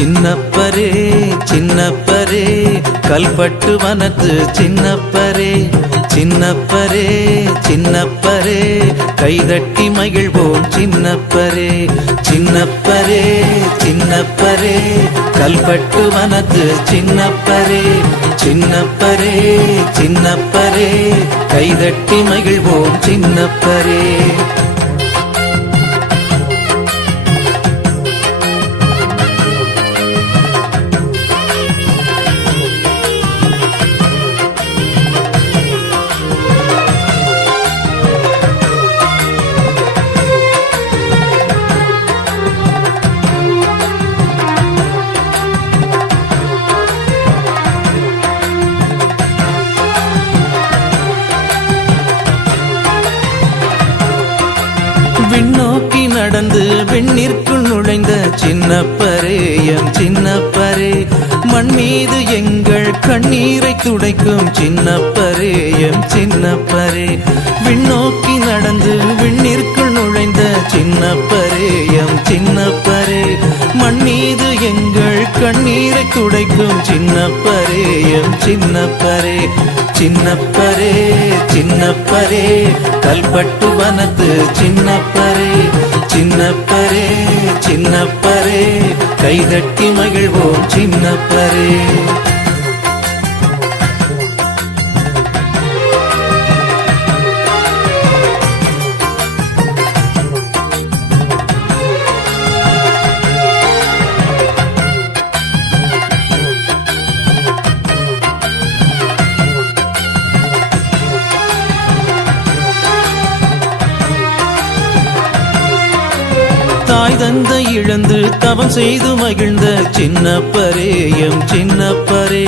சின்னப்பரே சின்னப்பரே கல்பட்டு வனத்து சின்னப்பரே சின்னப்பரே சின்னப்பரே கைதட்டி மகிழ்வோம் சின்னப்பரே சின்னப்பரே சின்னப்பரே கல்பட்டு வனத்து சின்னப்பரே சின்னப்பரே சின்னப்பரே கைதட்டி மகிழ்வோம் சின்னப்பரே விண்ணோக்கி நடந்து வெண்ணிற்குள் நுழைந்த சின்னப்பரே எம் சின்னப்பரே மண் மீது எங்கள் கண்ணீரை துடைக்கும் சின்னப்பரே எம் சின்னப்பரே விண்ணோக்கி நடந்து வெண்ணிற்குள் நுழைந்த சின்னப்பரே எம் சின்னப்பரே மண் மீது எங்கள் கண்ணீரை துடைக்கும் சின்னப்பரே எம் சின்னப்பரே சின்னப்பரே சின்னப்பரே கல்பட்டு வனத்து சின்னப்பரே சின்னப்பரே சின்னப்பரே கைதட்டி மகிழ்வோம் சின்னப்பரே தாய் தந்தை இழந்து தவம் செய்து மகிழ்ந்த சின்னப்பரே எம் சின்னப்பரே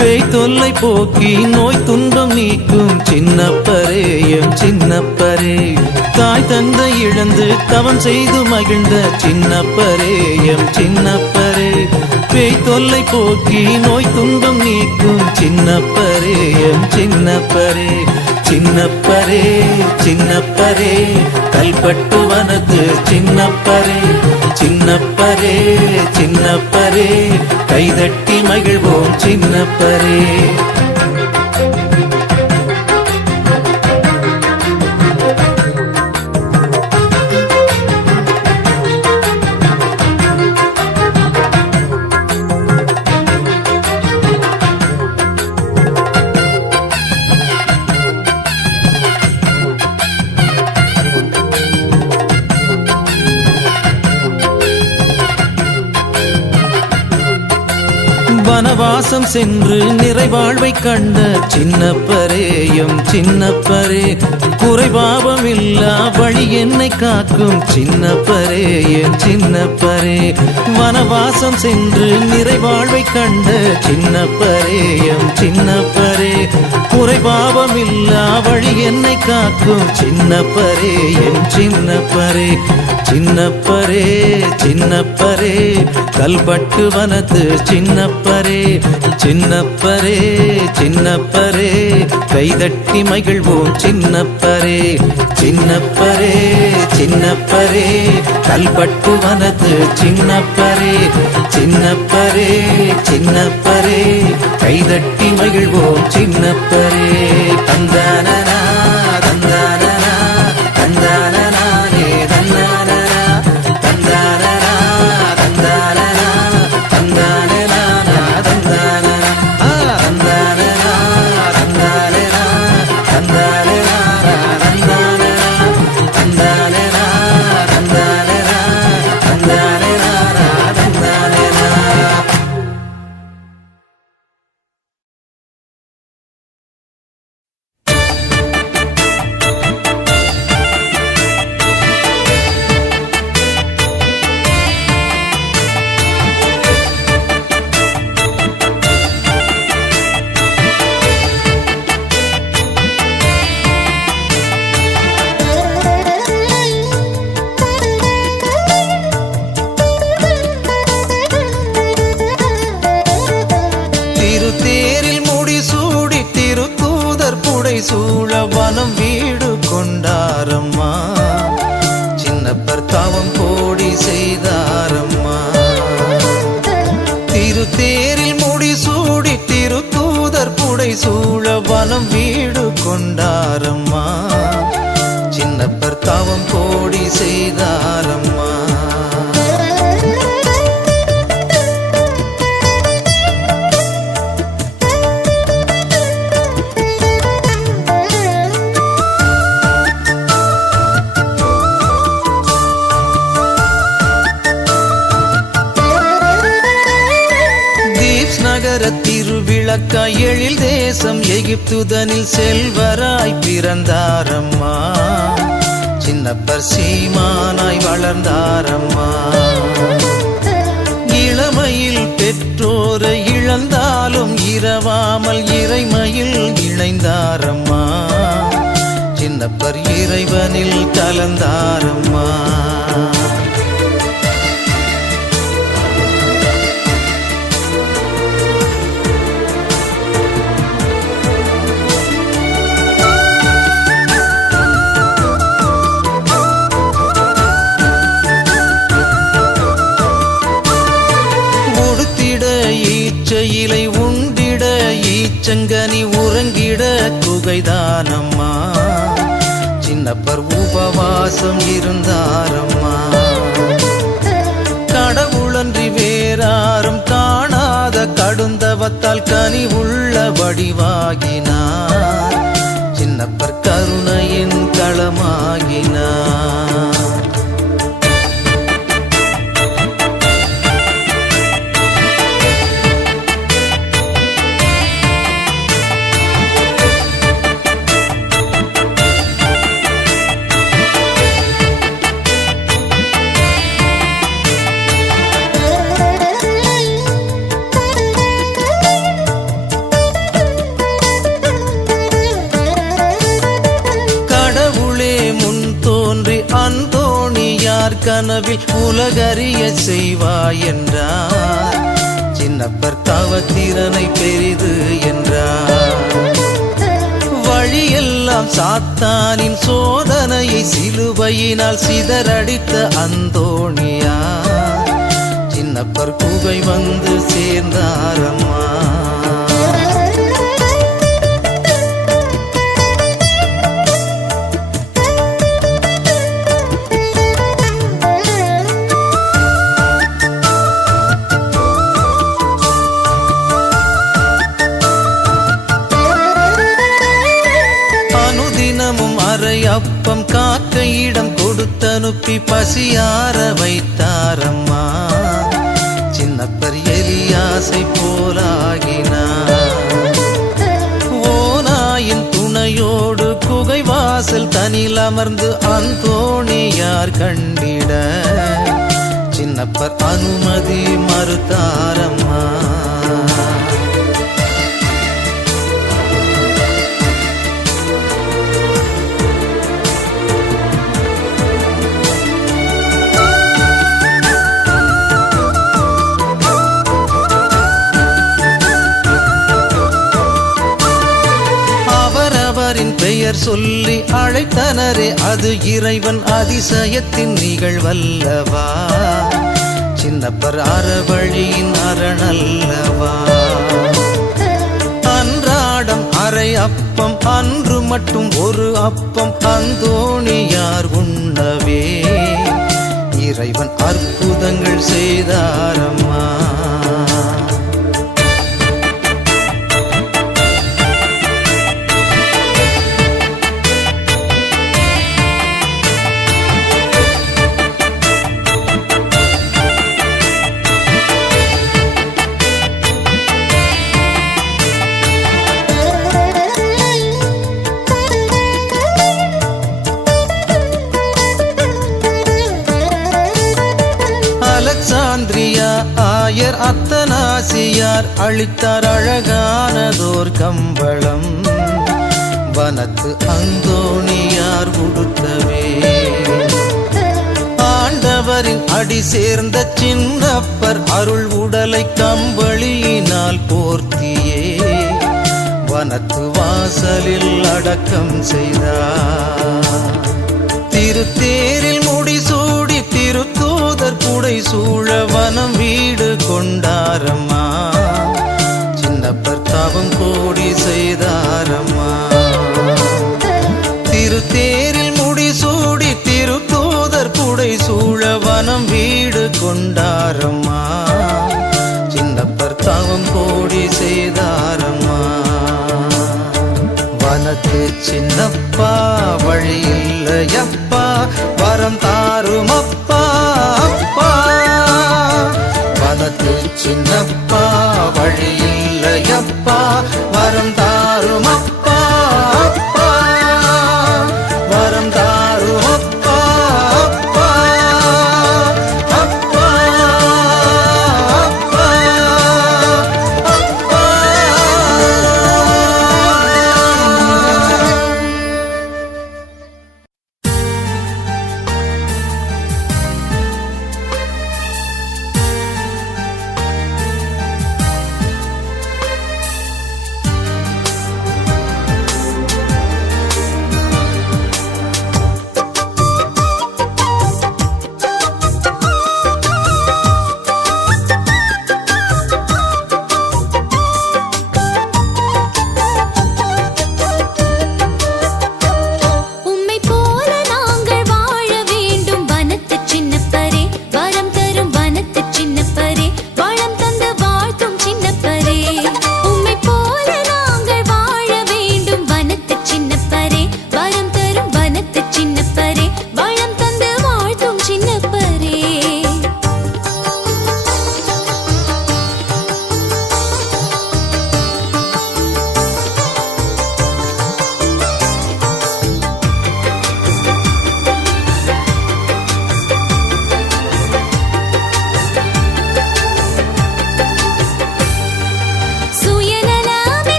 பேய் தொல்லை போக்கி நோய் துன்பம் நீக்கும் சின்னப்பரே எம் சின்னப்பரே தாய் தந்தை இழந்து தவம் செய்து மகிழ்ந்த சின்னப்பரே எம் சின்னப்பரே பேய் தொல்லை போக்கி நோய் துன்பம் நீக்கும் சின்னப்பரே எம் சின்னப்பரே சின்னப்பரே சின்னப்பரே கல்பட்டு வனத்து சின்னப்பரே சின்னப்பரே சின்னப்பரே கைதட்டி மகிழ்வோம் சின்னப்பரே வனவாசம் சென்று நிறைவாழ்வை கண்ட சின்னப்பரே எம் சின்னப்பரே குறைபாவம் இல்லா வழி என்னை காக்கும் சின்னப்பரே எம் சின்னப்பரே வனவாசம் சென்று நிறைவாழ்வை கண்ட சின்னப்பரே எம் சின்னப்பரே குறைபாவம் இல்லா வழி என்னை காக்கும் சின்னப்பரே எம் சின்னப்பரே சின்னப்பரே சின்னப்பரே கல்பட்டு வனத்து சின்னப்பரே சின்னப்பரே சின்னப்பரே கைதட்டி மகிழ்வோம் சின்னப்பரே சின்னப்பரே சின்னப்பரே கல்பட்டு வனத்து சின்னப்பரே சின்னப்பரே சின்னப்பரே கைதட்டி மகிழ்வோம் சின்னப்பரே தந்தானனா தந்தானனா தந்தானே தந்தானனா தந்தானனா தந்தானனா தந்தானனா தந்தானனா தந்தானனா தந்தானனா தந்தானனா தந்தானனா தந்தானனா தந்தானனா தந்தானனா தந்தானனா சூழ வனம் வீடு கொண்டாரம்மா சின்னப்பர் தாவம் கோடி செய்தாரம்மா கொண்டாரம்மா. சின்னப்பர் தவம் கோடி செய்தாரம்மா. நகர திருவிளக்கா எழில் தேசம் எகிப்துதனில் செல்வராய் பிறந்தாரம்மா. சின்னப்பர் சீமானாய் வளர்ந்தாரம்மா. இளமையில் பெற்றோரை இழந்தாலும் இரவாமல் இறைமையில் இணைந்தாரம்மா. சின்னப்பர் இறைவனில் கலந்தாரம்மா. இலை உண்டிட ஈச்சங்கனி உறங்கிட குகைதானம்மா. சின்னப்பர் உபவாசம் இருந்தாரம்மா. கடவுளன்றி வேறாரும் காணாத கடுந்தவத்தால் கனி உள்ள வடிவாகினார். சின்னப்பர் கருணையின் களமாகினார். கனவில் உலகறிய செய்வாய் என்றார். சின்னப்பர் தவத்திறனை பெரிது என்றார். வழியெல்லாம் சாத்தானின் சோதனையை சிலுவையினால் சிதறடித்த அந்தோணியார். சின்னப்பர் குகை வந்து சேர்ந்தாரம்மா. அப்பம் காக்க இடம் கொடுத்தனுப்பி பசியார வைத்தாரம்மா. சின்னப்பர் எலியாசை போலாகினார். ஓநாயின் துணையோடு குகை வாசல் தனில் அமர்ந்து அந்தோணியார் கண்டிட சின்னப்பர் அனுமதி மறுத்தாரம்மா. பெயர் சொல்லி அழைத்தனரே அது இறைவன் அதிசயத்தின் நிகழ்வல்லவா. சின்னப்பர் அறவழியின் அரணல்லவா. அன்றாடம் அரை அப்பம் அன்று மட்டும் ஒரு அப்பம் அந்தோணியார் உண்ணவே இறைவன் அற்புதங்கள் செய்தாரம்மா. அலெக்சாந்திரியா ஆயர் அத்தனாசியார் அளித்தார் அழகானதோர் கம்பளம். வனத்து அந்தோணியார் உடுத்தவே ஆண்டவரின் அடி சேர்ந்த சின்னப்பர் அருள் உடலை கம்பளியினால் போர்த்தியே வனத்து வாசலில் அடக்கம் செய்தார். திருத்தேரில் முடிசூடி திருத்தூதர் புடை சூழ வனம் வீடு கொண்டாரம்மா. சின்னப்பர் தவம் கோடி செய்தாரம்மா. சின்னப்பா வழி இல்லையப்பா வரம் தாருமப்பா அப்பா. வனத்து சின்னப்பா வழி இல்லையப்பா வரம் தாருமப்பா அப்பா. வரம் தாருமப்பா அப்பா அப்பா அப்பா அப்பா.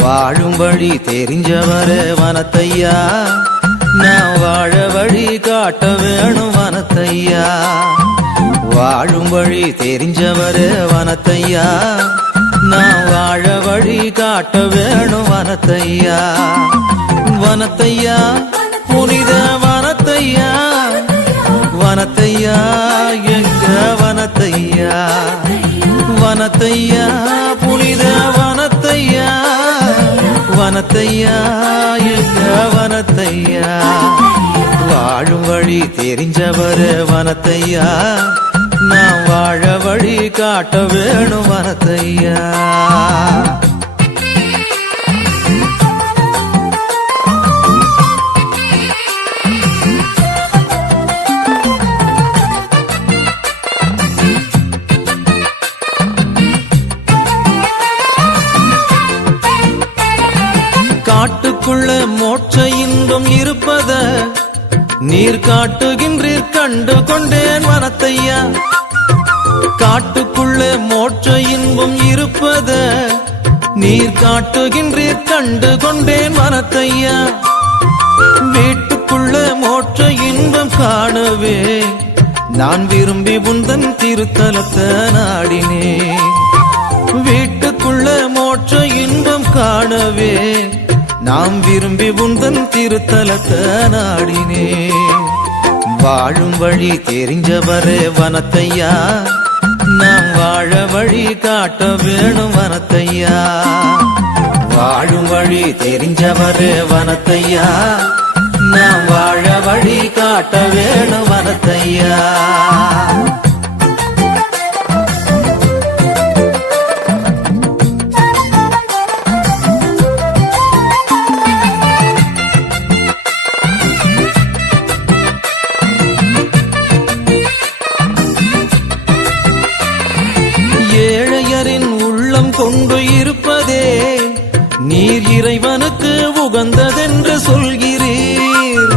வாழும் வழி தெரிஞ்சவரே வனத்தையா, நான் வாழ வழி காட்ட வேணும் வனத்தையா. வாழும் வழி தெரிஞ்சவரே வனத்தையா, நான் வாழ வழி காட்ட வேணும் வனத்தையா. வனத்தையா புனித வனத்தையா, வனத்தையா எங்க வனத்தையா. வனத்தையா புனித வனத்தையா, வனத்தையா எங்க வனத்தையா. வாழும் வழி தெரிஞ்சவரே வனத்தையா, நான் வாழ வழி காட்ட வேணும் வனத்தையா. நீர் காட்டுகின்றீர் கண்டு கொண்டேன் வனத்தையா. காட்டுக்குள்ளே மோட்ச இன்பம் இருப்பத நீர் காட்டுகின்றீர் கண்டு கொண்டேன் வனத்தையா. வீட்டுக்குள்ள மோட்ச இன்பம் காணவே நான் விரும்பி உந்தன் திருத்தலத்தை நாடினேன். வீட்டுக்குள்ள மோட்ச இன்பம் காணவே நாம் விரும்பி உந்தன் திருத்தலத்தை நாடினேன். வாழும் வழி தெரிஞ்சவரே வனத்தையா, நாம் வாழ வழி காட்ட வேணும் வனத்தையா. வாழும் வழி தெரிஞ்சவரே வனத்தையா, நாம் வாழ வழி காட்ட வேணும் வனத்தையா. ஏழையரின் உள்ளம் கொண்டு இருப்பதே நீர் இறைவனுக்கு உகந்ததென்று சொல்கிறீர்.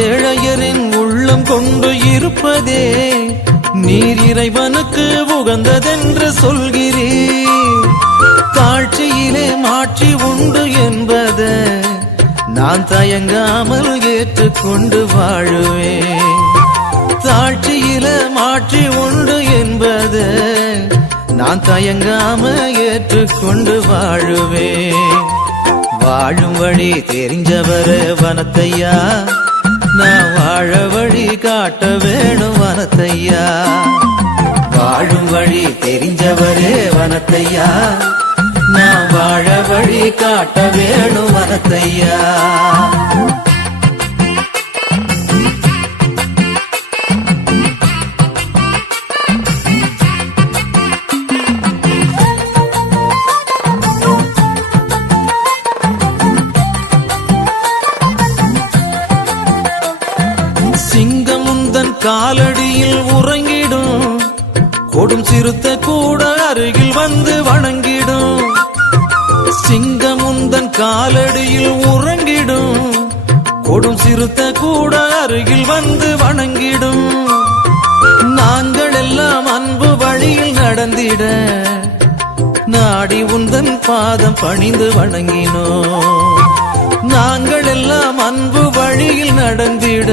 ஏழையரின் உள்ளம் கொண்டு இருப்பதே நீர் இறைவனுக்கு உகந்ததென்று சொல்கிறீர். தாழ்ச்சியிலே மாற்றி உண்டு என்பத நான் தயங்காமல் ஏற்றுக்கொண்டு வாழுவேன். தாழ்ச்சியில மாற்றி உண்டு என்பது நான் தயங்காம ஏற்றுக்கொண்டு வாழுவேன். வாழும் வழி தெரிஞ்சவரே வனத்தையா, நான் வாழ வழி காட்ட வேணும் வனத்தையா. வாழும் வழி தெரிஞ்சவரே வனத்தையா, நான் வாழ வழி காட்ட வேணும் வனத்தையா. சிங்கமுந்தன் காலடியில் உறங்கிடும், கொடும் சிறுத்தை கூட அருகில் வந்து வணங்கிடும். சிங்கமுந்தன் காலடியில் உறங்கிடும், கொடும் சிறுத்தை கூட அருகில் வந்து வணங்கிடும். நாங்கள் எல்லாம் அன்பு வழியில் நடந்திட நாடி உந்தன் பாதம் பணிந்து வணங்கினோம். நாங்கள் எல்லாம் அன்பு வழியில் நடந்திட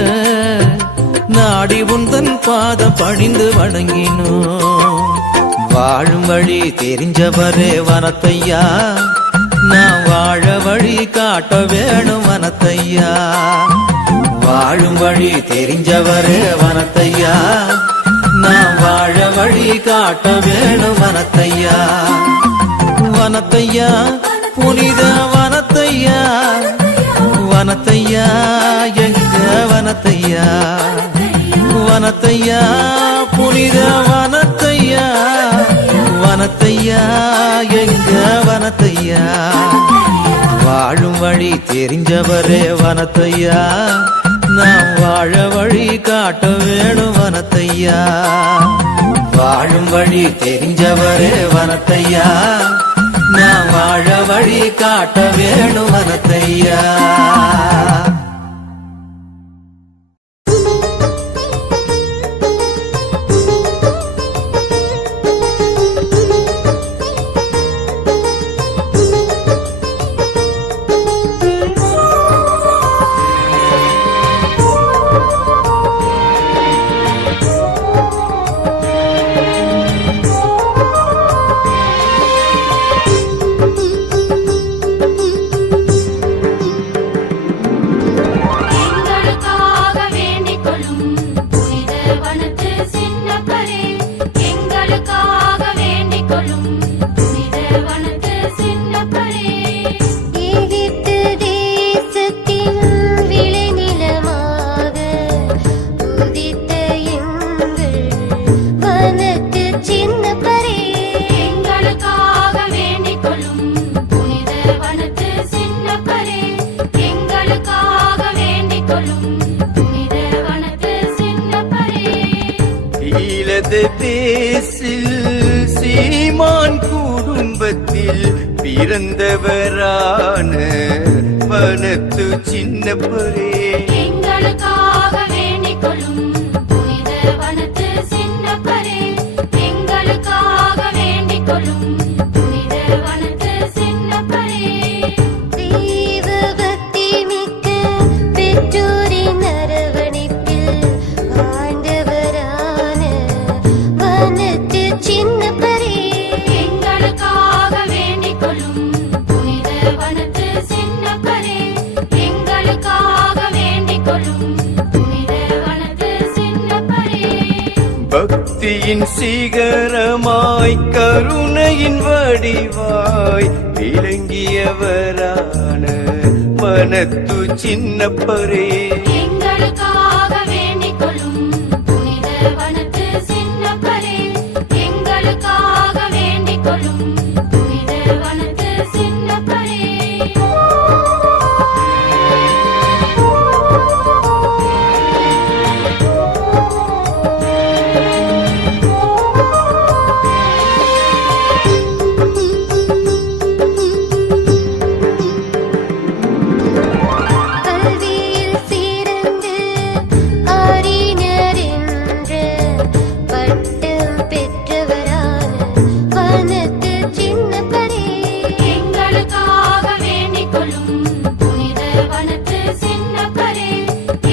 நாடி உந்தன் பாதம் பணிந்து வணங்கினோம். வாழும் வழி தெரிஞ்சவரே வனத்தையா, நான் வாழ வழி காட்ட வேணும் வனத்தையா. வாழும் வழி தெரிஞ்சவரே வனத்தையா, நான் வாழ வழி காட்ட வேணும் வனத்தையா. வனத்தையா புனித வனத்தையா, வனத்தையா எங்க வனத்தையா. வனத்தையா புனித வனத்தையா, வனத்தையா எங்க வனத்தையா. வாழும் வழி தெரிஞ்சவரே வனத்தையா, நாம் வாழ வழி காட்ட வேணும் வனத்தையா. வாழும் வழி தெரிஞ்சவரே வனத்தையா, நான் வாழ வழி காட்ட வேணும் வனத்தையா. தேசில் சீமான் குடும்பத்தில் பிறந்தவரான வனத்து சின்னப்பரே, எங்களுக்காக பக்தியின் சிகரமாய் கருணையின் வடிவாய் விளங்கியவரான வனத்து சின்னப்பரே, எங்களுக்காக வேண்டிக் கொள்ளும் புனித வனத்து சின்னப்பரே, எங்களுக்காக வேண்டிக் கொள்ளும் புனித வனத்து சின்னப்பரே. கல்வியில் சிறந்து அறிஞர் என்ற பட்டம் பெற்றவரான வனத்து சின்னப்பரே, எங்களுக்காக வேண்டிக் கொள்ளும் புனித வனத்து சின்னப்பரே,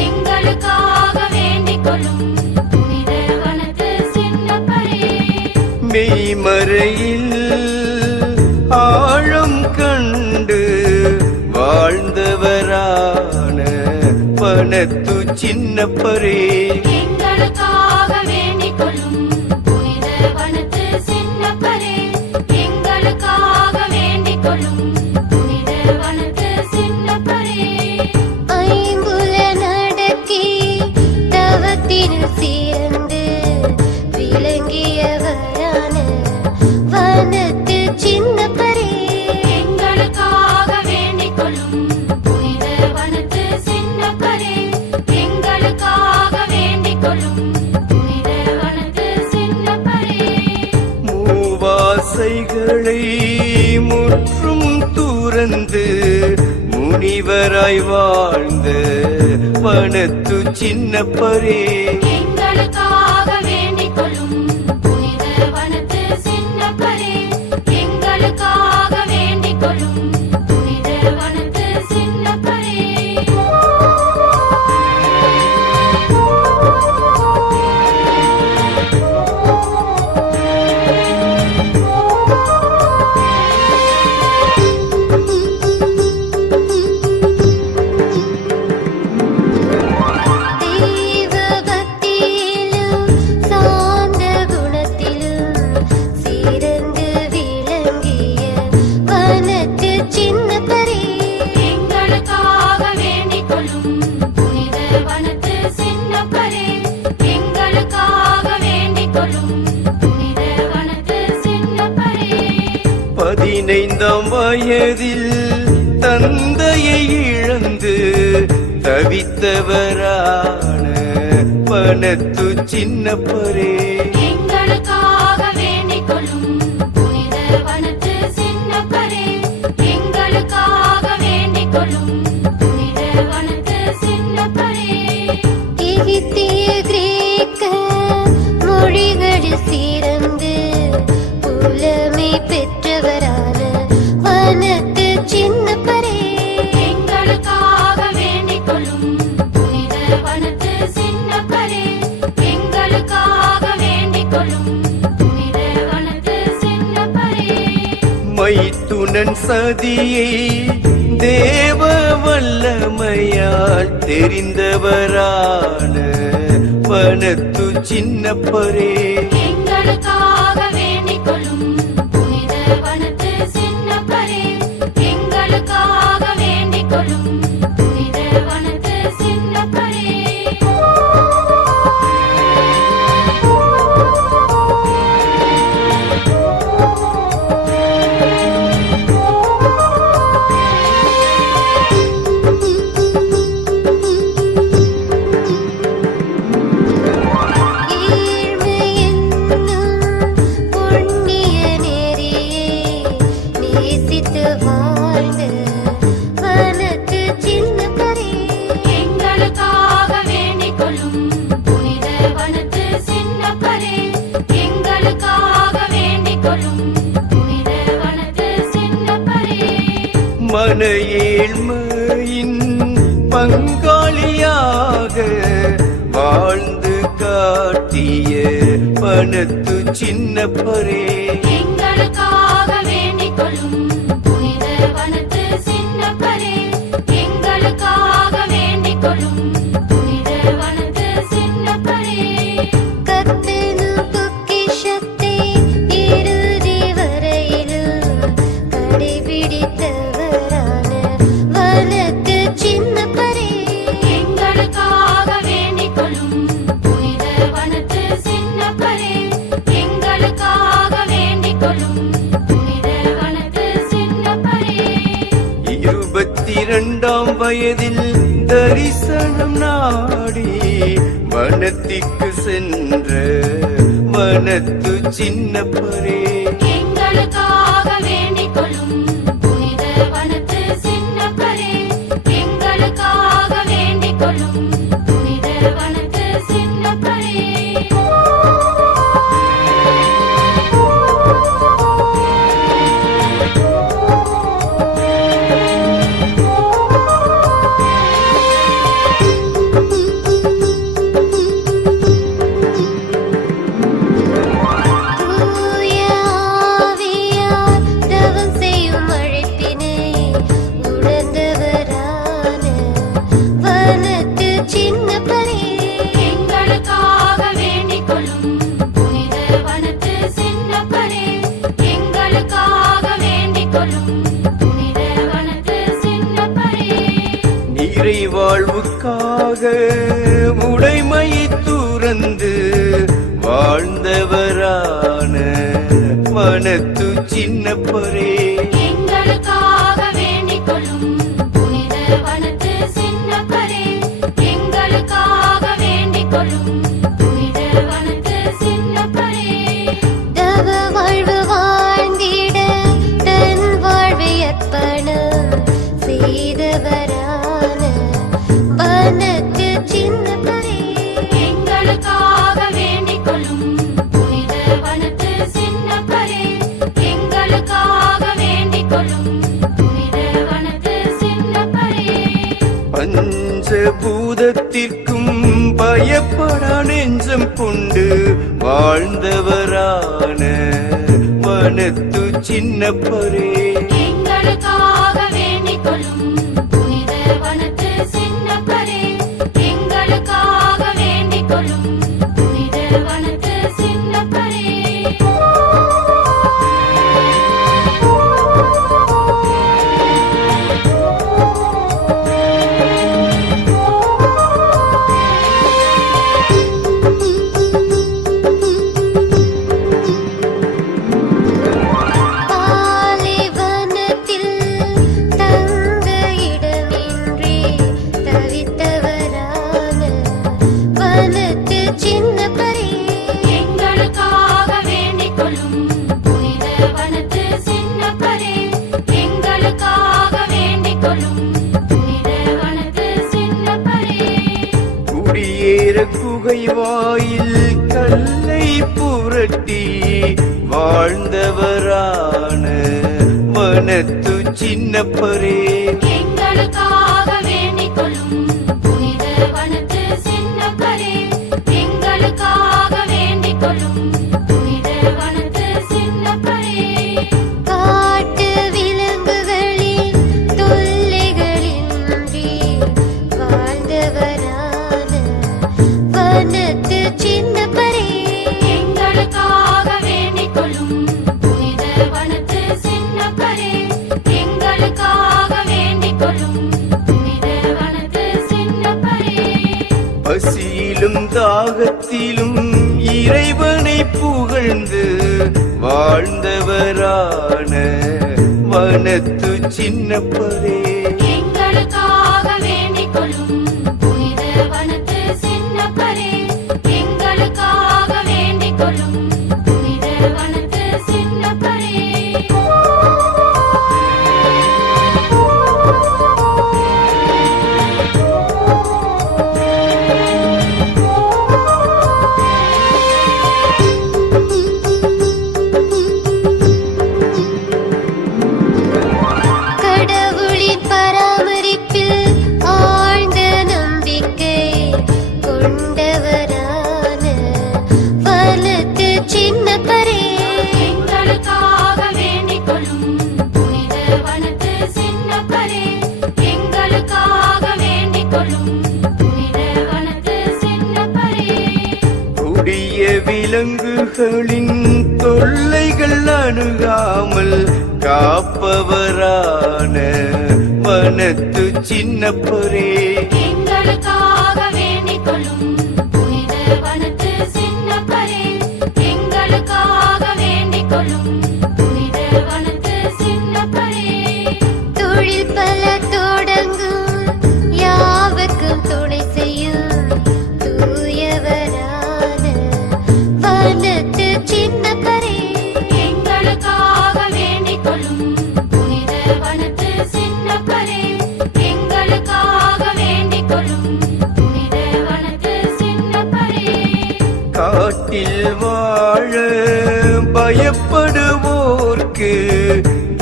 எங்களுக்காக வேண்டிக் கொள்ளும் புனித வனத்து சின்னப்பரே. மெய்மறையில் ஆழம் கண்டு வாழ்ந்தவரான வனத்து சின்னப்பரே, எங்களுக்காக வேண்டிக் கொள்ளும் புனித வனத்து சின்னப்பரே, எங்களுக்காக வேண்டிக் கொள்ளும் புனித வனத்து சின்னப்பரே. ஐம்புலனடக்கி தவத்தினில் சிறந்து விளங்கியவரான வனத்து சின்னப்பரே, எங்களுக்காக வேண்டிக் கொள்ளும் புனித வனத்து சின்னப்பரே, எங்களுக்காக வேண்டிக் கொள்ளும் புனித வனத்து சின்னப்பரே. மூவாசைகளை முற்றும் துறந்து முனிவராய் வாழ்ந்த வனத்து சின்னப்பரே, எங்களுக்காக வேண்டிக் கொள்ளும் புனித வனத்து சின்னப்பரே, எங்களுக்காக வேண்டிக் கொள்ளும் புனித வனத்து சின்னப்பரே. தெய்வ பக்தியிலும் சாந்த குணத்திலும் சிறந்து விளங்கிய வனத்து சின்னப்பரே, எங்களுக்காக வேண்டிக் கொள்ளும் புனித வனத்து சின்னப்பரே, எங்களுக்காக வேண்டிக் கொள்ளும் புனித வனத்து சின்னப்பரே. 15ஆம் வயதில் தந்தையை இழந்து தவித்தவரான வனத்து சின்னப்பரே, எங்களுக்காக வேண்டிக் கொள்ளும் புனித வனத்து சின்னப்பரே, எங்களுக்காக வேண்டிக் கொள்ளும் புனித வனத்து சின்னப்பரே. எகிப்திய கிரேக்க மொழிகளில் சிறந்து புலமை பெற்றவரான வனத்து சின்னப்பரே, எங்களுக்காக வேண்டிக் கொள்ளும் புனித வனத்து சின்னப்பரே, எங்களுக்காக வேண்டிக் கொள்ளும் புனித வனத்து சின்னப்பரே. மைத்துனன் சதியை தேவ வல்லமையால் தெரிந்தவரான வனத்து சின்னப்பரே, எங்களுக்காக வேண்டிக் கொள்ளும் புனித வனத்து சின்னப்பரே, எங்களுக்காக வேண்டிக் கொள்ளும் புனித வனத்து சின்னப்பரே. ஏழ்மை என்னும் புண்ணிய நெறியை நேசித்து வாழ்ந்த வனத்து சின்னப்பரே, எங்களுக்காக வேண்டிக் கொள்ளும் புனித வனத்து சின்னப்பரே, எங்களுக்காக வேண்டிக் கொள்ளும் புனித வனத்து சின்னப்பரே. மன ஏழ்மையின் பங்காளியாக வாழ்ந்து காட்டிய வனத்து சின்னப்பரே, எங்களுக்காக வேண்டிக் கொள்ளும் புனித வனத்து சின்னப்பரே, எங்களுக்காக வேண்டிக் கொள்ளும் புனித வனத்து சின்னப்பரே. கர்த்தனுக்கு 32ஆம் வயதில் தரிசனம் நாடி வனத்திற்கு சென்ற வனத்து சின்னப்பரே எங்களுக்காக வேண்டிக் கொள்ளும் புனித வனத்து சின்னப்பரே எங்களுக்காக வேண்டிக் கொள்ளும் புனித வனத்து சின்னப்பரே தூய ஆவியார் தவம் செய்யும் அழைப்பினை உணர்ந்தவரான வனத்து சின்னப்பரே எங்களுக்காக வேண்டிக் கொள்ளும் புனித வனத்து சின்னப்பரே எங்களுக்காக வேண்டிக் கொள்ளும் புனித வனத்து சின்னப்பரே நீரை வாழ்வுக்காக உடைமை துறந்து வாழ்ந்தவரான வனத்து சின்னப்பரே எங்களுக்காக வேண்டிக் கொள்ளும் புனித வனத்து சின்னப்பரே எங்களுக்காக வேண்டிக் கொள்ளும் புனித வனத்து சின்னப்பரே தவ வாழ்வு வாழ்ந்திட தன் வாழ்வை அர்ப்பணம் செய்தவரான வனத்து சின்னப்பரே எங்களுக்காக வேண்டிக் கொள்ளும் புனித வனத்து சின்னப்பரே எங்களுக்காக வேண்டிக் கொள்ளும் புனித வனத்து சின்னப்பரே பஞ்சபூதத்திற்கும் பயப்படா நெஞ்சம் கொண்டு வாழ்ந்தவரான வனத்து சின்னப்பரே எங்களுக்காக வேண்டிக் கொள்ளும் புனித வனத்து சின்னப்பரே எங்களுக்காக வேண்டிக் கொள்ளும் புனித வனத்து சின்னப்பரே பாலைவனத்தில் தங்க இடமின்றி தவித்தவரான வனத்து சின்னப்பரே எங்களுக்காக வேண்டிக் கொள்ளும் புனித வனத்து சின்னப்பரே எங்களுக்காக வேண்டிக் கொள்ளும் புனித வனத்து சின்னப்பரே குடியேற குகை வாயில் கல்லை புரட்டி வாழ்ந்தவரான வனத்து சின்னப்பரே எங்களுக்காக வேண்டிக் கொள்ளும் புனித வனத்து சின்னப்பரே எங்களுக்காக வேண்டிக் கொள்ளும் புனித வனத்து சின்னப்பரே காட்டு விலங்குகளின் தொல்லைகளின்றி வாழ்ந்தவரான வனத்து சின்னப்பரே எங்களுக்காக வேண்டிக் கொள்ளும் புனித வனத்து சின்னப்பரே எங்களுக்காக வேண்டிக் கொள்ளும் புனித வனத்து சின்னப்பரே பசியிலும் தாகத்திலும் இறைவனை புகழ்ந்து வாழ்ந்தவரான வனத்து சின்னப்பரே எங்களுக்காக வேண்டிக் கொள்ளும் புனித வனத்து சின்னப்பரே எங்களுக்காக வேண்டிக் கொள்ளும் புனித வனத்து சின்னப்பரே கடவுளின் பராமரிப்பில் ஆழ்ந்த நம்பிக்கை கொண்டவரான வனத்து சின்னப்பரே எங்களுக்காக வேண்டிக் கொள்ளும் புனித வனத்து சின்னப்பரே எங்களுக்காக வேண்டிக் கொள்ளும் புனித வனத்து சின்னப்பரே கொடிய விலங்குகளின் தொல்லைகள் அணுகாமல் காப்பவரான வனத்து சின்னப்பரே எங்களுக்காக வேண்டிக் கொள்ளும் புனித வனத்து சின்னப்பரே எங்களுக்காக வேண்டிக் கொள்ளும் புனித வனத்து சின்னப்பரே தொழில் பலத்தோட காட்டில் வாழ பயப்படுவோர்க்கு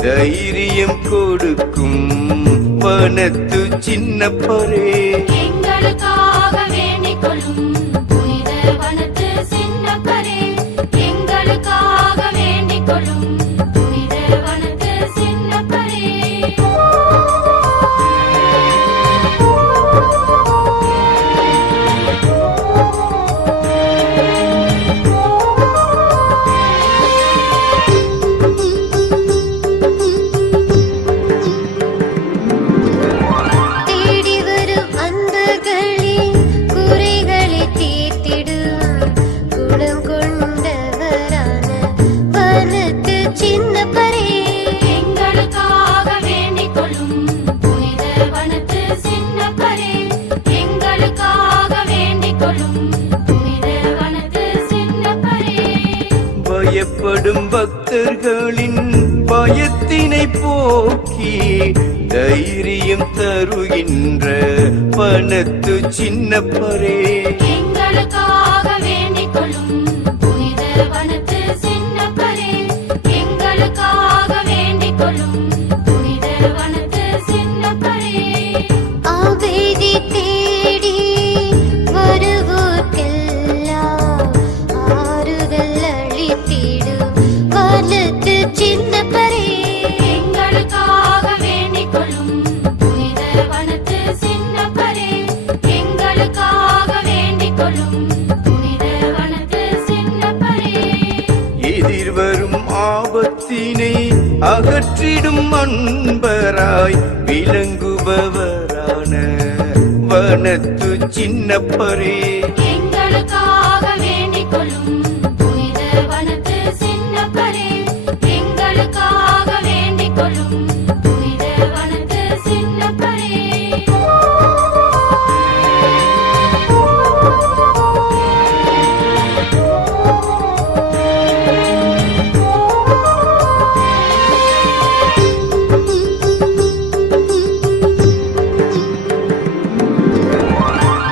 தைரியம் கொடுக்கும் வனத்து சின்னப்பரே, எங்களுக்காக வேண்டிக் கொள்ளும் புனித வனத்து சின்னப்பரே, எங்களுக்காக வேண்டிக் கொள்ளும் புனித வனத்து சின்னப்பரே. தேடி வரும் அன்பர்களின் குறைகளை தீர்த்திடும் குணம் கொண்டவரான வனத்து சின்னப்பரே, எங்களுக்காக வேண்டிக் கொள்ளும் புனித வனத்து சின்னப்பரே, எங்களுக்காக வேண்டிக் கொள்ளும் புனித வனத்து சின்னப்பரே. பயப்படும் பக்தர்களின் பயத்தினை போக்கி தைரியம் தருகின்ற வனத்து சின்னப்பரே, எங்களுக்காக வேண்டிக் கொள்ளும் புனித வனத்து சின்னப்பரே, எங்களுக்காக வேண்டிக் கொள்ளும் புனித வனத்து சின்னப்பரே. அமைதி தேடி வருவோர்க்கெல்லாம் ஆறுதல் அளித்திடும் வனத்து சின்னப்பரே, எங்களுக்காக வேண்டிக் கொள்ளும் புனித வனத்து சின்னப்பரே, எங்களுக்காக வேண்டிக் கொள்ளும் புனித வனத்து சின்னப்பரே. எதிர்வரும் ஆபத்தினை அகற்றிடும் அன்பராய் விளங்குபவரான வனத்து சின்னப்பரே, எங்களுக்காக வேண்டிக் கொள்ளும் புனித வனத்து சின்னப்பரே, எங்களுக்காக வேண்டிக் கொள்ளும் புனித வனத்து சின்னப்பரே.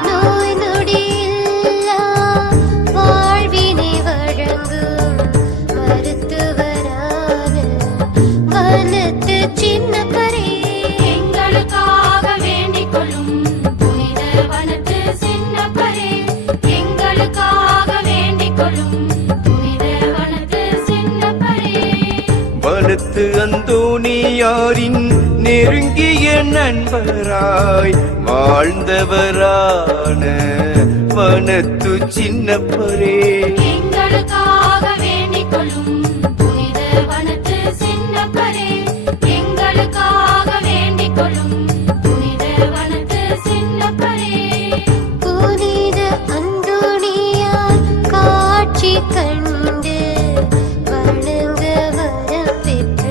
நோய் நொடியில்லா வாழ்வினை வழங்கும் மருத்துவரான வனத்து சின்னப்பரே, எங்களுக்காக வேண்டிக் கொள்ளும் புனித வனத்து சின்னப்பரே, எங்களுக்காக வேண்டிக் கொள்ளும் புனித வனத்து சின்னப்பரே. வனத்து அந்தோணியாரின் நெருங்கிய நண்பராய் வாழ்ந்தவரான வனத்து சின்னப்பரே, எங்களுக்காக வேண்டிக் கொள்ளும் புனித வனத்து சின்னப்பரே, எங்களுக்காக வேண்டிக் கொள்ளும் புனித வனத்து சின்னப்பரே. புனித அந்தோணியார் காட்சி கண்டு வணங்க வரம் பெற்ற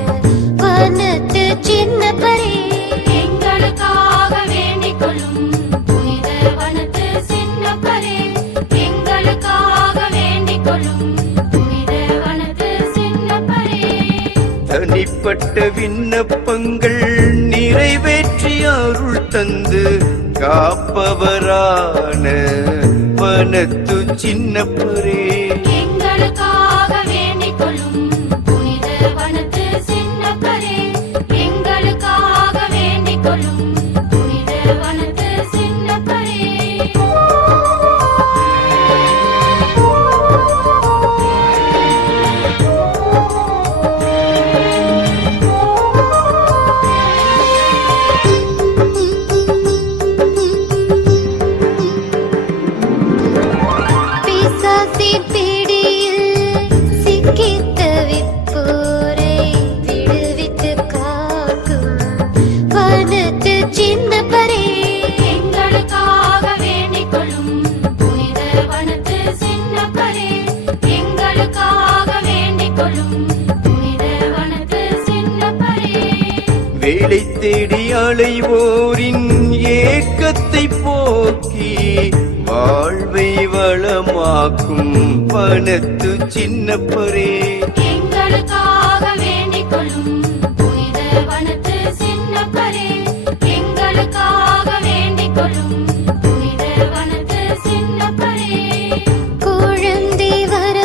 வனத்து சின்னப்பரே, எங்களுக்காக வேண்டிக் கொள்ளும் புனித வனத்து சின்னப்பரே, எங்களுக்காக வேண்டிக் கொள்ளும் புனித வனத்து சின்னப்பரே. தனிப்பட்ட விண்ணப்பங்கள் நிறைவேற்றி அருள் தந்து காப்பவரான வனத்து சின்னப்பரே, எங்களுக்காக வேண்டிக் கொள்ளும் புனித வனத்து சின்னப்பரே, எங்களுக்காக வேண்டிக் கொள்ளும் புனித வனத்து சின்னப்பரே. பிசாசின் பிடியில் சிக்கித் தவிப்போரை விடுவித்து காக்கும் வனத்து சின்னப்பரே, எங்களுக்காக வேண்டிக் கொள்ளும் புனித வனத்து சின்னப்பரே, எங்களுக்காக வேண்டிக் கொள்ளும் புனித வனத்து சின்னப்பரே. வேலை தேடி அலைவோரின் ஏக்கத்தை போக்கி வாழ்வை வளமாக்கும் வனத்து சின்னப்பரே, எங்களுக்காக வேண்டிக் கொள்ளும் புனித வனத்து சின்னப்பரே, எங்களுக்காக வேண்டிக் கொள்ளும் புனித வனத்து சின்னப்பரே. குழந்தை வர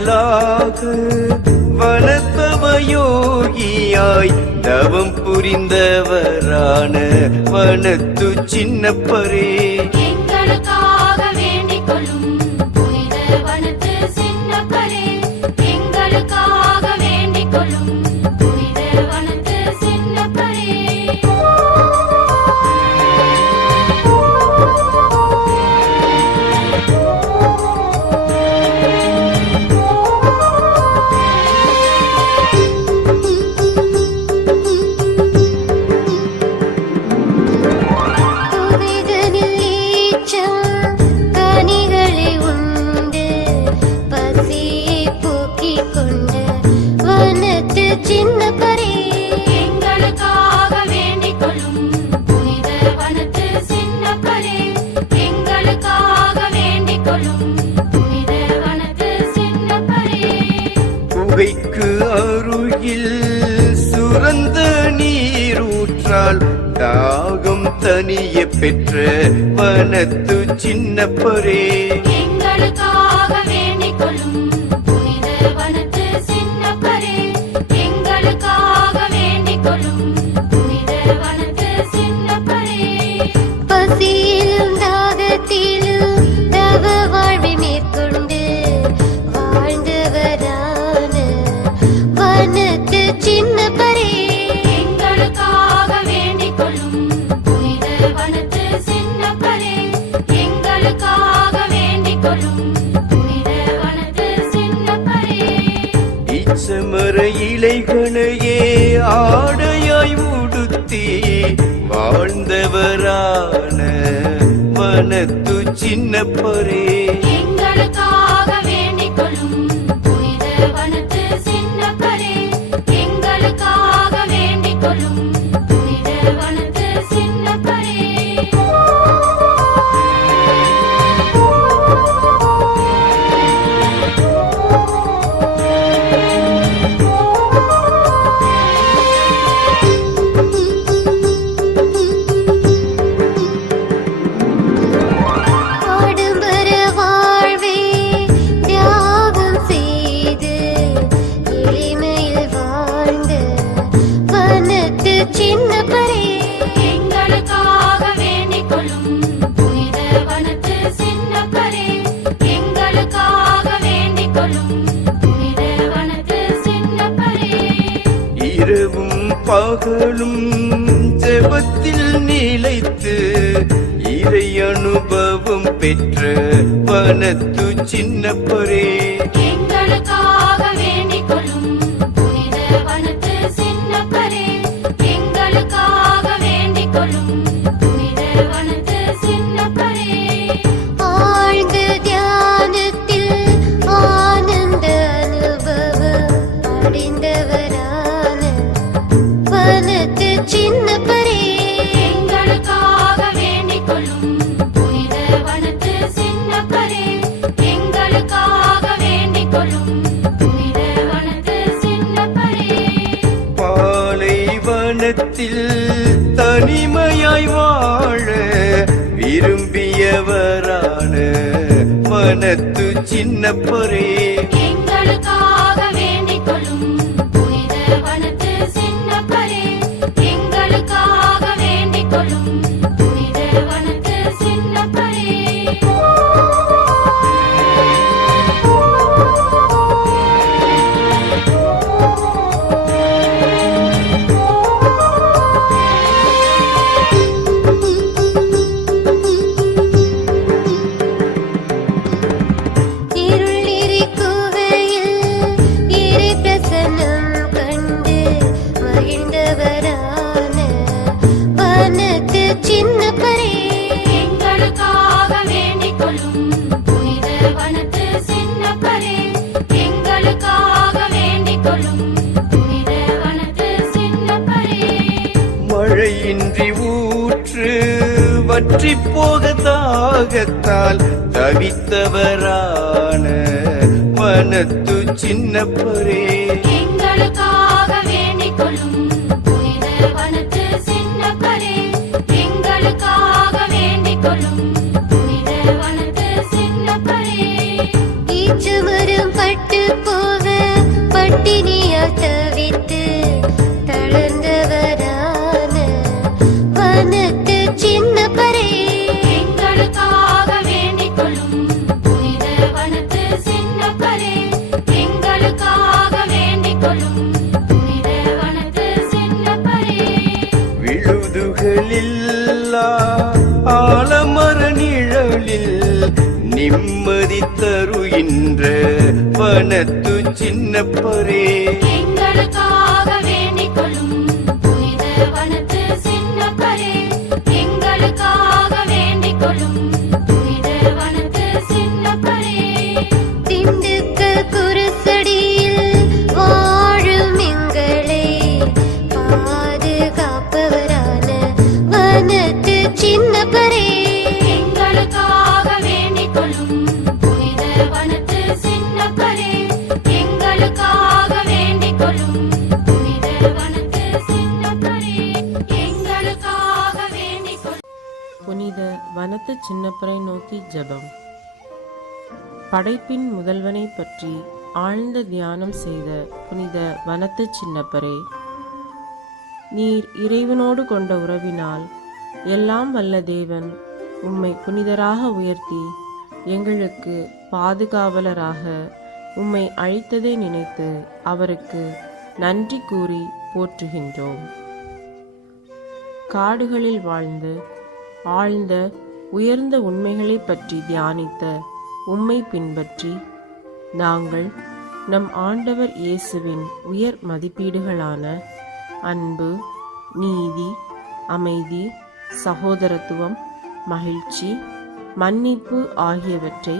வள்ளலாக வனத்தவயோகியாய் தவம் புரிந்தவரான வனத்து சின்னப்பரே எங்களுக்காக வேண்டிக் கொள்ளும் புனித வனத்து சின்னப்பரே எங்களுக்காக வேண்டிக் கொள்ளும் புனித வனத்து சின்னப்பரே புவிதனில் ஈச்சம் கனிகளை உண்டு பசியை போக்கிக் கொண்டு வனத்து சின்னப்பரே எங்களுக்காக வேண்டிக் கொள்ளும் புனித வனத்து சின்னப்பரே எங்களுக்காக வேண்டிக் கொள்ளும் புனித வனத்து சின்னப்பரே புகைக்கு அருகில் சுரந்த நீரூற்றால் தாகம் தனிய பெற்ற வனத்து சின்னப்பரே எங்களுக்காக வேண்டிக் கொள்ளும் புனித வனத்து சின்னப்பரே எங்களுக்காக வேண்டிக் கொள்ளும் புனித வனத்து சின்னப்பரே பசியிலும் தாகத்திலும் தவ வாழ்வை மேற்கொண்டு வாழ்ந்தவரான வனத்து சின்னப்பரே எங்களுக்காக வேண்டிக் கொள்ளும் புனித வனத்து சின்னப்பரே எங்களுக்காக வேண்டிக் கொள்ளும் புனித வனத்து சின்னப்பரே இச்சமர இலைகளையே ஆடையாய் உடுத்தி வாழ்ந்தவரான வனத்து சின்னப்பரே எங்களுக்காக வேண்டிக் கொள்ளும் புனித வனத்து சின்னப்பரே எங்களுக்காக வேண்டிக் கொள்ளும் புனித வனத்து சின்னப்பரே ஆடம்பர வாழ்வை தியாகம் செய்து எளிமையில் வாழ்ந்த வனத்து சின்னப்பரே எங்களுக்காக வேண்டிக் கொள்ளும் புனித வனத்து சின்னப்பரே எங்களுக்காக வேண்டிக் கொள்ளும் புனித வனத்து சின்னப்பரே இரவும் பகலும் ஜெபத்தில் நிலைத்து இறை அனுபவம் பெற்ற வனத்து சின்னப்பரே எங்களுக்காக வேண்டிக் கொள்ளும் புனித வனத்து சின்னப்பரே எங்களுக்காக வேண்டிக் கொள்ளும் புனித வனத்து சின்னப்பரே ஆழ்ந்த தியானத்தில் ஆனந்த அனுபவம் அடைந்தவரான வனத்து சின்னப்பரே எங்களுக்காக வேண்டிக் கொள்ளும் புனித வனத்து சின்னப்பரே எங்களுக்காக வேண்டிக் கொள்ளும் புனித வனத்து சின்னப்பரே பாலைவனத்தில் தனிமையாய் வாழ விரும்பியவரான வனத்து சின்னப்பரே எங்களுக்காக வேண்டிக் கொள்ளும் புனித வனத்து சின்னப்பரே எங்களுக்காக வேண்டிக் கொள்ளும் புனித வனத்து சின்னப்பரே இருளிரி குகையில் இறை பிரசன்னம் கண்டு மகிழ்ந்தவரான வனத்து சின்னப்பரே எங்களுக்காக வேண்டிக் கொள்ளும் புனித வனத்து சின்னப்பரே எங்களுக்காக வேண்டிக் கொள்ளும் புனித வனத்து சின்னப்பரே மழையின்றி ஊற்று வற்றி போக தாகத்தால் தவித்தவரான வனத்து சின்னப்பரே எங்களுக்காக வேண்டிக் கொள்ளும் புனித வனத்து சின்னப்பரே எங்களுக்காக வேண்டிக் கொள்ளும் புனித வனத்து சின்னப்பரே ஈச்சமரம் பட்டு நிழலில்லா ஆலமர நிழலில் நிம்மதி தருகின்ற வனத்து சின்னப்பரே எங்களுக்காக வேண்டிக் கொள்ளும் புனித வனத்து சின்னப்பரே எங்களுக்காக வேண்டிக் கொள்ளும் புனித வனத்து சின்னப்பரே திண்டுக்கல் குருசடியில் வாழும் எங்களை பாதுகாப்பவரான வனத்து சின்னப்பரே எங்களுக்காக வேண்டிக் கொள்ளும் புனித வனத்து சின்னப்பரே எங்களுக்காக வேண்டிக் கொள்ளும் புனித வனத்து சின்னப்பரே எங்களுக்காக வேண்டிக் கொள்ளும் புனித வனத்து சின்னப்பரை நோக்கி ஜெபம். படைப்பின் முதல்வனை பற்றி ஆழ்ந்த தியானம் செய்த புனித வனத்து சின்னப்பரே, நீர் இறைவனோடு கொண்ட உறவினால் எல்லாம் வல்ல தேவன் உம்மை புனிதராக உயர்த்தி எங்களுக்கு பாதுகாவலராக உம்மை அழைத்ததை நினைத்து அவருக்கு நன்றி கூறி போற்றுகின்றோம். காடுகளில் வாழ்ந்து ஆழ்ந்த உயர்ந்த உண்மைகளை பற்றி தியானித்த உம்மை பின்பற்றி நாங்கள் நம் ஆண்டவர் இயேசுவின் உயர் மதிப்பீடுகளான அன்பு, நீதி, அமைதி, சகோதரத்துவம், மகிழ்ச்சி, மன்னிப்பு ஆகியவற்றை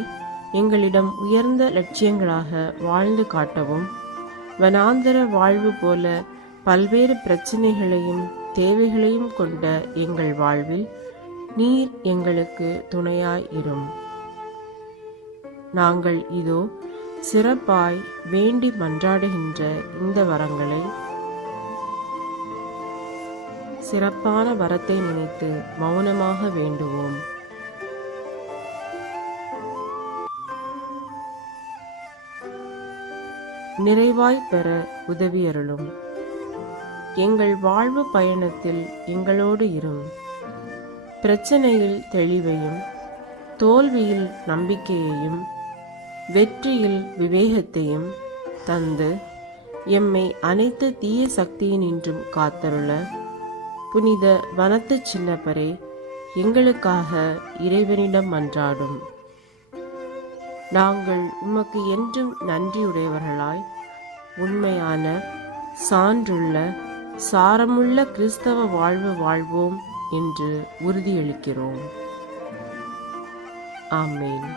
எங்களிடம் உயர்ந்த லட்சியங்களாக வாழ்ந்து காட்டவும், வனாந்தர வாழ்வு போல பல்வேறு பிரச்சனைகளையும் தேவைகளையும் கொண்ட எங்கள் வாழ்வில் நீர் எங்களுக்கு துணையாய் இரும். நாங்கள் இதோ சிறப்பாய் வேண்டி மன்றாடுகின்ற இந்த வரங்களை, சிறப்பான வரத்தை நினைத்து மௌனமாக வேண்டுவோம். நிறைவாய் பெற உதவியருளும். எங்கள் வாழ்வு பயணத்தில் எங்களோடு இரும். பிரச்சனையில் தெளிவையும், தோல்வியில் நம்பிக்கையையும், வெற்றியில் விவேகத்தையும் தந்து எம்மை அனைத்து தீய சக்தியினின்றும் காத்தருள புனித வனத்து சின்னப்பரே எங்களுக்காக இறைவனிடம் மன்றாடும். நாங்கள் உமக்கு என்றும் நன்றியுடையவர்களாய் உண்மையான, சான்றுள்ள, சாரமுள்ள கிறிஸ்தவ வாழ்வு வாழ்வோம் என்று உறுதியளிக்கிறோம். ஆமென்.